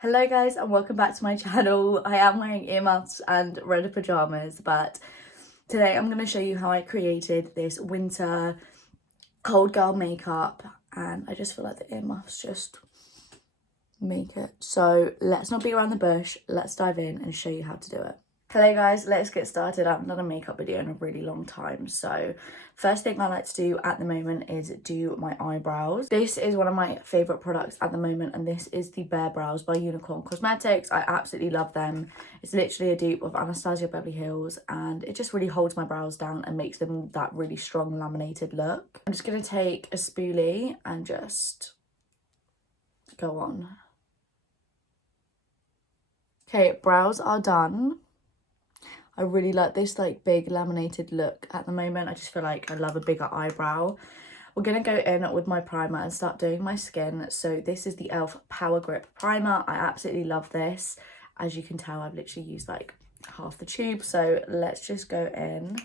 Hello guys and welcome back to my channel. I am wearing earmuffs and red pyjamas, but today I'm going to show you how I created this winter cold girl makeup, and I just feel like the earmuffs just make it. So let's not beat around the bush, let's dive in and show you how to do it. Hello guys, let's get started. I haven't done a makeup video in a really long time, so first thing I like to do at the moment is do my eyebrows. This is one of my favourite products at the moment, and this is the Bare Brows by Unicorn Cosmetics. I absolutely love them. It's literally a dupe of Anastasia Beverly Hills, and it just really holds my brows down and makes them that really strong laminated look. I'm just going to take a spoolie and just go on. Okay, brows are done. I really like this like big laminated look at the moment. I just feel like I love a bigger eyebrow. We're going to go in with my primer and start doing my skin. So this is the e.l.f. Power Grip Primer. I absolutely love this. As you can tell, I've literally used like half the tube. So let's just go in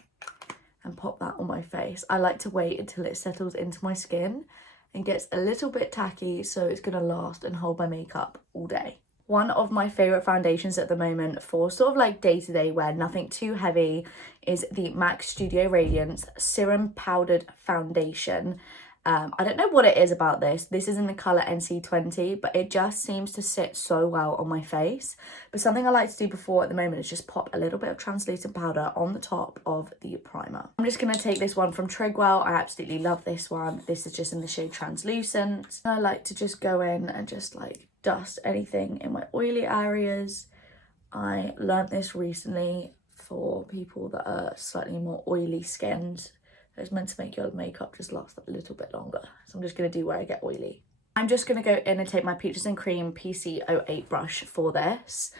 and pop that on my face. I like to wait until it settles into my skin and gets a little bit tacky, so it's going to last and hold my makeup all day. One of my favourite foundations at the moment for sort of like day-to-day wear, nothing too heavy, is the MAC Studio Radiance Serum Powdered Foundation. I don't know what it is about this. This is in the colour NC20, but it just seems to sit so well on my face. But something I like to do before at the moment is just pop a little bit of translucent powder on the top of the primer. I'm just going to take this one from Trigwell. I absolutely love this one. This is just in the shade Translucent. I like to just go in and just like dust anything in my oily areas. I learned this recently for people that are slightly more oily skinned. It's meant to make your makeup just last a little bit longer. So I'm just going to do where I get oily. I'm just going to go in and take my Peaches and Cream PC08 brush for this.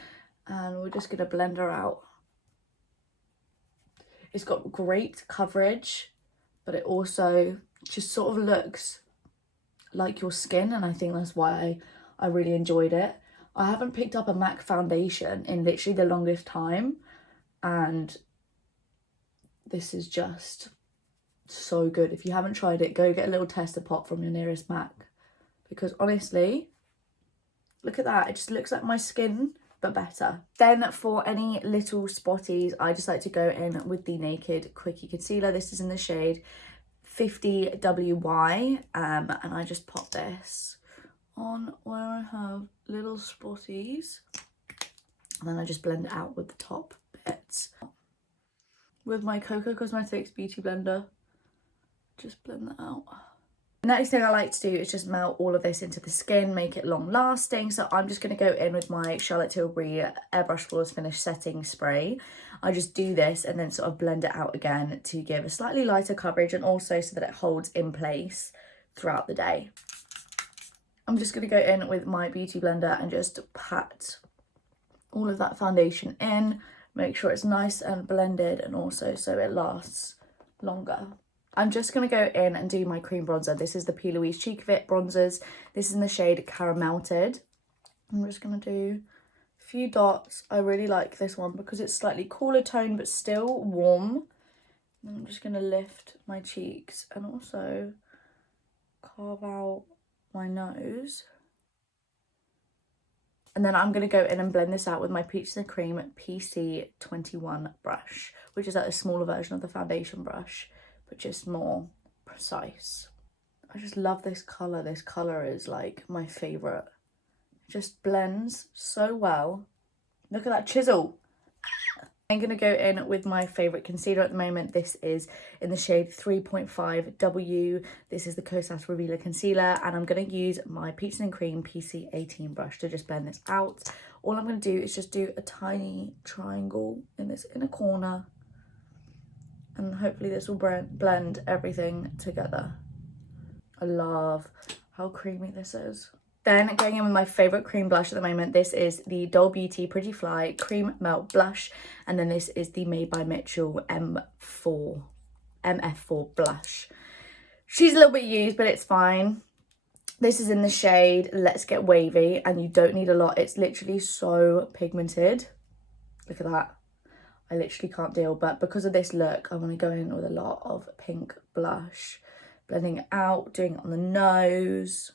And we're just going to blend her out. It's got great coverage, but it also just sort of looks like your skin. And I think that's why I really enjoyed it. I haven't picked up a MAC foundation in literally the longest time. And this is just so good. If you haven't tried it, go get a little tester pot from your nearest MAC, because honestly, look at that, it just looks like my skin but better. Then for any little spotties, I just like to go in with the Naked Quickie Concealer. This is in the shade 50WY, and I just pop this on where I have little spotties, and then I just blend it out with the top bits with my Coco Cosmetics Beauty Blender. Just blend that out. The next thing I like to do is just melt all of this into the skin, make it long lasting. So I'm just going to go in with my Charlotte Tilbury Airbrush Flawless Finish Setting Spray. I just do this and then sort of blend it out again to give a slightly lighter coverage, and also so that it holds in place throughout the day. I'm just going to go in with my Beauty Blender and just pat all of that foundation in. Make sure it's nice and blended, and also so it lasts longer. I'm just going to go in and do my cream bronzer. This is the P. Louise Cheek Fit bronzers. This is in the shade Caramelted. I'm just going to do a few dots. I really like this one because it's slightly cooler tone but still warm. And I'm just going to lift my cheeks and also carve out my nose. And then I'm going to go in and blend this out with my Peaches and Cream PC21 brush, which is like a smaller version of the foundation brush, but just more precise. I just love this colour. This colour is like my favourite. It just blends so well. Look at that chisel. I'm going to go in with my favourite concealer at the moment. This is in the shade 3.5W. This is the Kosas Revealer Concealer, and I'm going to use my Peaches and Cream PC18 brush to just blend this out. All I'm going to do is just do a tiny triangle in this inner corner, and hopefully this will blend everything together. I love how creamy this is. Then going in with my favourite cream blush at the moment, this is the Doll Beauty Pretty Fly Cream Melt Blush. And then this is the Made by Mitchell MF4 blush. She's a little bit used, but it's fine. This is in the shade Let's Get Wavy, and you don't need a lot. It's literally so pigmented. Look at that. I literally can't deal, but because of this look, I want to go in with a lot of pink blush, blending it out, doing it on the nose.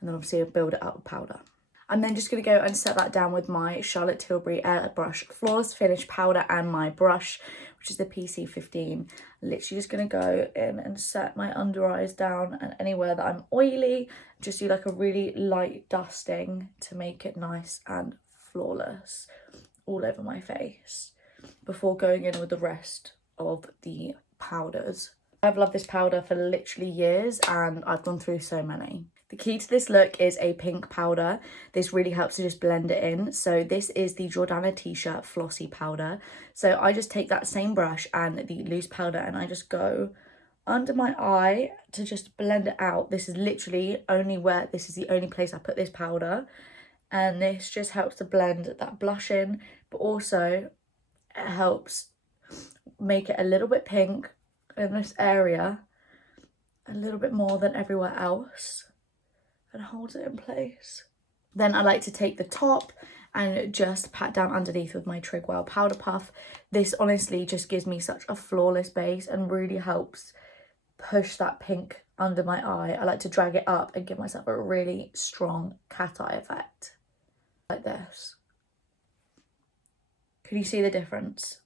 And then obviously I'll build it up with powder. I'm then just going to go and set that down with my Charlotte Tilbury Airbrush Flawless Finish Powder and my brush, which is the PC15. Literally just going to go in and set my under eyes down and anywhere that I'm oily. Just do like a really light dusting to make it nice and flawless all over my face before going in with the rest of the powders. I've loved this powder for literally years and I've gone through so many. The key to this look is a pink powder. This really helps to just blend it in. So this is the Jordana T-shirt Flossy powder. So I just take that same brush and the loose powder and I just go under my eye to just blend it out. This is literally this is the only place I put this powder. And this just helps to blend that blush in, but also it helps make it a little bit pink in this area, a little bit more than everywhere else, and holds it in place. Then I like to take the top and just pat down underneath with my Trigwell Powder Puff. This honestly just gives me such a flawless base and really helps push that pink under my eye. I like to drag it up and give myself a really strong cat eye effect. Like this. Can you see the difference?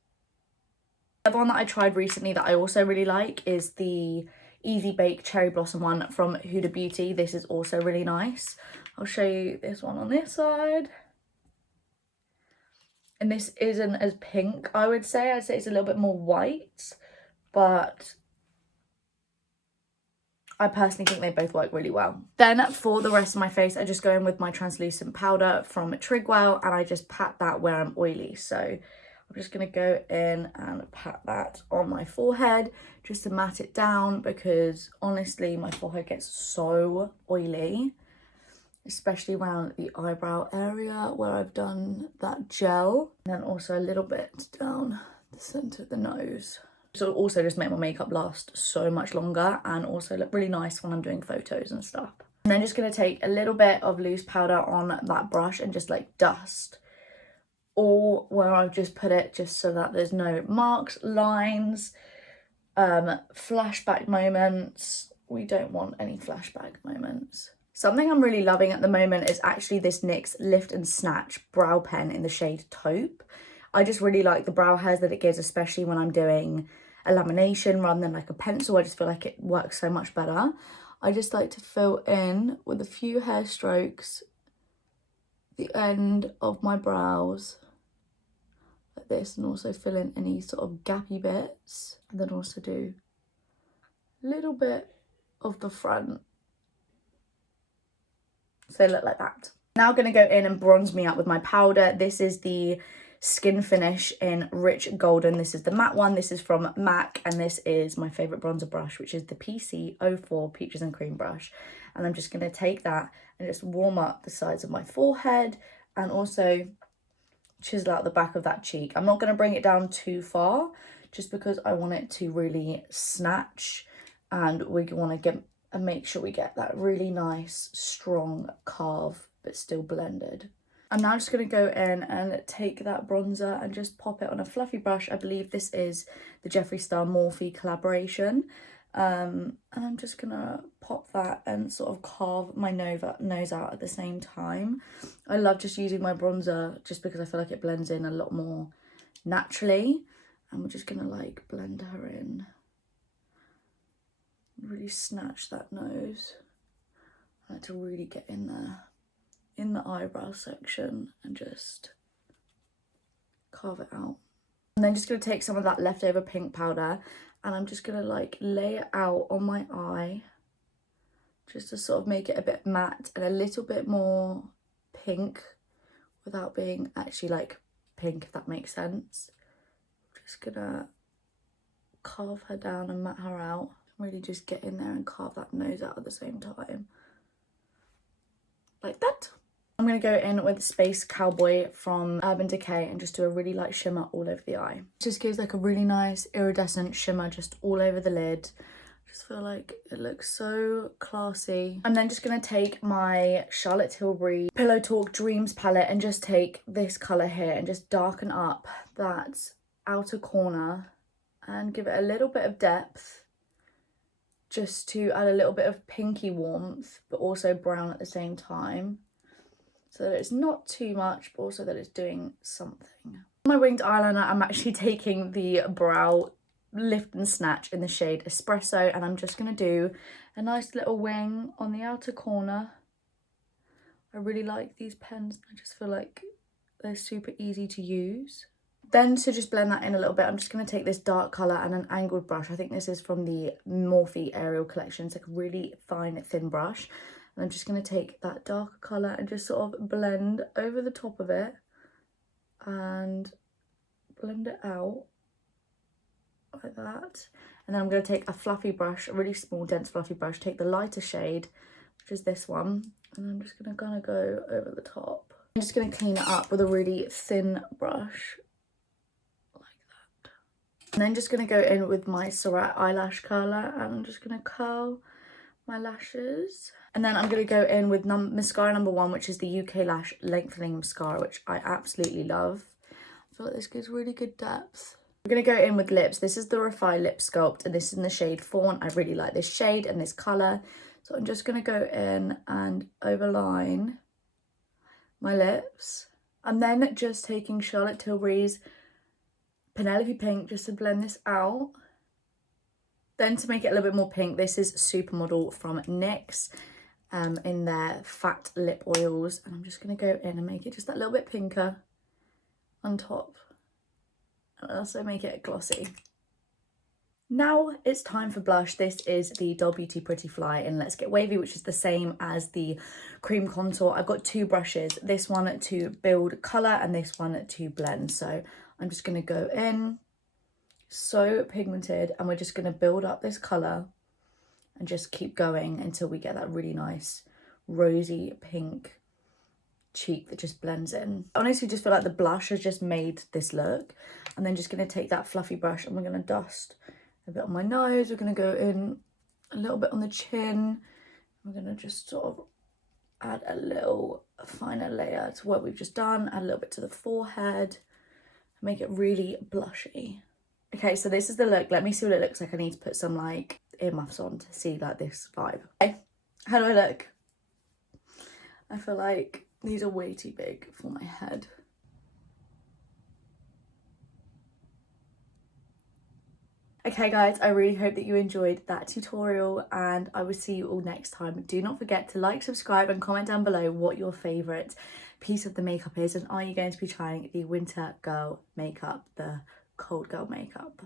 The one that I tried recently that I also really like is the Easy Bake Cherry Blossom one from Huda Beauty. This is also really nice. I'll show you this one on this side. And this isn't as pink, I would say. I'd say it's a little bit more white, but I personally think they both work really well. Then for the rest of my face, I just go in with my translucent powder from Trigwell and I just pat that where I'm oily. So I'm just going to go in and pat that on my forehead just to matte it down, because honestly my forehead gets so oily, especially around the eyebrow area where I've done that gel, and then also a little bit down the centre of the nose. So it'll also just make my makeup last so much longer and also look really nice when I'm doing photos and stuff. And then just going to take a little bit of loose powder on that brush and just like dust all where I've just put it, just so that there's no marks, lines, flashback moments. We don't want any flashback moments. Something I'm really loving at the moment is actually this NYX Lift and Snatch brow pen in the shade Taupe. I just really like the brow hairs that it gives, especially when I'm doing a lamination rather than like a pencil. I just feel like it works so much better. I just like to fill in with a few hair strokes the end of my brows like this, and also fill in any sort of gappy bits, and then also do a little bit of the front so they look like that. Now going to go in and bronze me up with my powder. This is the Skin Finish in Rich Golden. This is the matte one. This is from MAC, and this is my favourite bronzer brush, which is the PC04 Peaches and Cream brush. And I'm just going to take that and just warm up the sides of my forehead and also chisel out the back of that cheek. I'm not going to bring it down too far just because I want it to really snatch, and we want to get and make sure we get that really nice strong carve but still blended. I'm now just going to go in and take that bronzer and just pop it on a fluffy brush. I believe this is the Jeffree Star Morphe collaboration. And I'm just going to pop that and sort of carve my nose out at the same time. I love just using my bronzer just because I feel like it blends in a lot more naturally. And we're just going to like blend her in. Really snatch that nose. I like to really get in there in the eyebrow section and just carve it out. I'm then just going to take some of that leftover pink powder and I'm just going to like lay it out on my eye just to sort of make it a bit matte and a little bit more pink without being actually like pink, if that makes sense. Just gonna carve her down and matte her out. Really just get in there and carve that nose out at the same time. Like that. I'm going to go in with Space Cowboy from Urban Decay and just do a really light shimmer all over the eye. It just gives like a really nice iridescent shimmer just all over the lid. I just feel like it looks so classy. I'm then just going to take my Charlotte Tilbury Pillow Talk Dreams palette and just take this colour here and just darken up that outer corner and give it a little bit of depth just to add a little bit of pinky warmth but also brown at the same time. so that it's not too much, but also that it's doing something. My winged eyeliner, I'm actually taking the Brow Lift and Snatch in the shade Espresso, and I'm just going to do a nice little wing on the outer corner. I really like these pens. I just feel like they're super easy to use. Then to just blend that in a little bit, I'm just going to take this dark colour and an angled brush. I think this is from the Morphe Aerial collection. It's like a really fine, thin brush. And I'm just going to take that darker colour and just sort of blend over the top of it and blend it out like that. And then I'm going to take a fluffy brush, a really small, dense, fluffy brush, take the lighter shade, which is this one, and I'm just going to kind of go over the top. I'm just going to clean it up with a really thin brush, like that. And then just going to go in with my Surratt eyelash curler, and I'm just going to curl my lashes. And then I'm going to go in with mascara number 1, which is the UK Lash Lengthening Mascara, which I absolutely love. I feel like this gives really good depth. We're going to go in with lips. This is the Refy Lip Sculpt, and this is in the shade Fawn. I really like this shade and this colour. So I'm just going to go in and overline my lips. I'm then just taking Charlotte Tilbury's Penelope Pink just to blend this out. Then to make it a little bit more pink, this is Supermodel from NYX in their Fat Lip Oils. And I'm just going to go in and make it just that little bit pinker on top. And also make it glossy. Now it's time for blush. This is the Doll Beauty Pretty Fly in Let's Get Wavy, which is the same as the cream contour. I've got 2 brushes, this one to build colour and this one to blend. So I'm just going to go in, so pigmented, and we're just going to build up this colour and just keep going until we get that really nice rosy pink cheek that just blends in. I honestly just feel like the blush has just made this look. I'm then just going to take that fluffy brush and we're going to dust a bit on my nose. We're going to go in a little bit on the chin. We're going to just sort of add a little finer layer to what we've just done, add a little bit to the forehead, make it really blushy. Okay, so this is the look. Let me see what it looks like. I need to put some like earmuffs on to see like this vibe. Okay, how do I look? I feel like these are way too big for my head. Okay guys, I really hope that you enjoyed that tutorial and I will see you all next time. Do not forget to like, subscribe and comment down below what your favourite piece of the makeup is, and are you going to be trying the Winter Girl makeup, the Cold Girl makeup.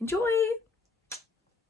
Enjoy!